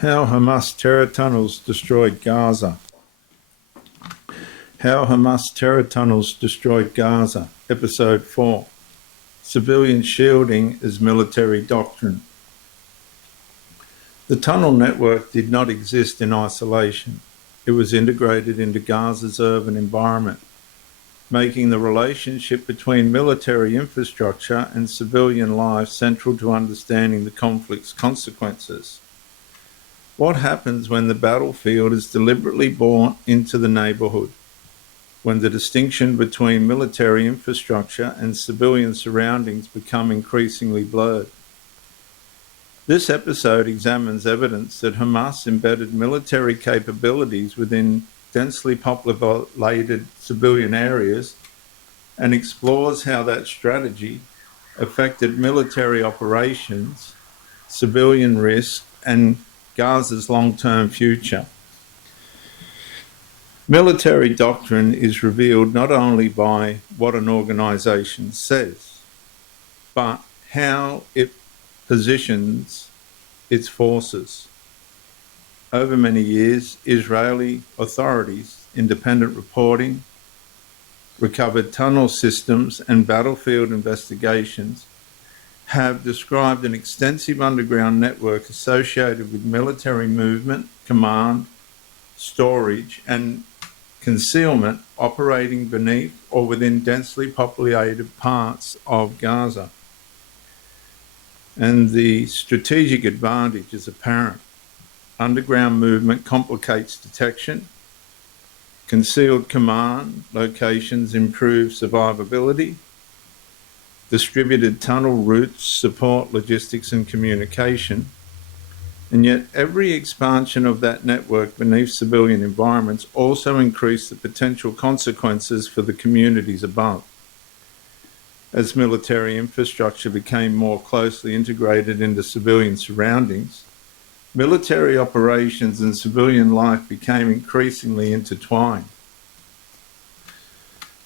How Hamas terror tunnels destroyed Gaza. How Hamas terror tunnels destroyed Gaza. Episode 4. Civilian shielding as military doctrine. The tunnel network did not exist in isolation. It was integrated into Gaza's urban environment, making the relationship between military infrastructure and civilian life central to understanding the conflict's consequences. What happens when the battlefield is deliberately brought into the neighborhood? When the distinction between military infrastructure and civilian surroundings become increasingly blurred? This episode examines evidence that Hamas embedded military capabilities within densely populated civilian areas and explores how that strategy affected military operations, civilian risk, and Gaza's long-term future. Military doctrine is revealed not only by what an organization says, but how it positions its forces. Over many years, Israeli authorities, independent reporting, recovered tunnel systems, and battlefield investigations have described an extensive underground network associated with military movement, command, storage, and concealment operating beneath or within densely populated parts of Gaza. And the strategic advantage is apparent. Underground movement complicates detection. Concealed command locations improve survivability. Distributed tunnel routes support logistics and communication. And yet every expansion of that network beneath civilian environments also increased the potential consequences for the communities above. As military infrastructure became more closely integrated into civilian surroundings, military operations and civilian life became increasingly intertwined.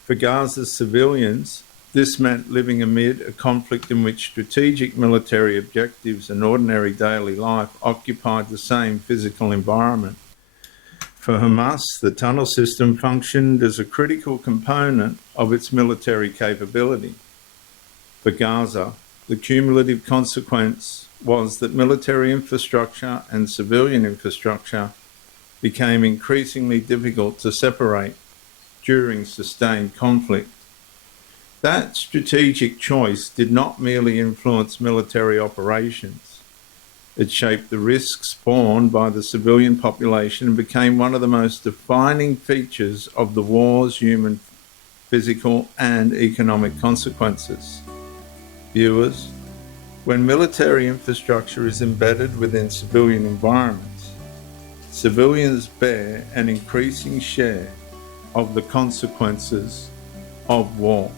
For Gaza's civilians, this meant living amid a conflict in which strategic military objectives and ordinary daily life occupied the same physical environment. For Hamas, the tunnel system functioned as a critical component of its military capability. For Gaza, the cumulative consequence was that military infrastructure and civilian infrastructure became increasingly difficult to separate during sustained conflict. That strategic choice did not merely influence military operations. It shaped the risks borne by the civilian population and became one of the most defining features of the war's human, physical, and economic consequences. Viewers, when military infrastructure is embedded within civilian environments, civilians bear an increasing share of the consequences of war.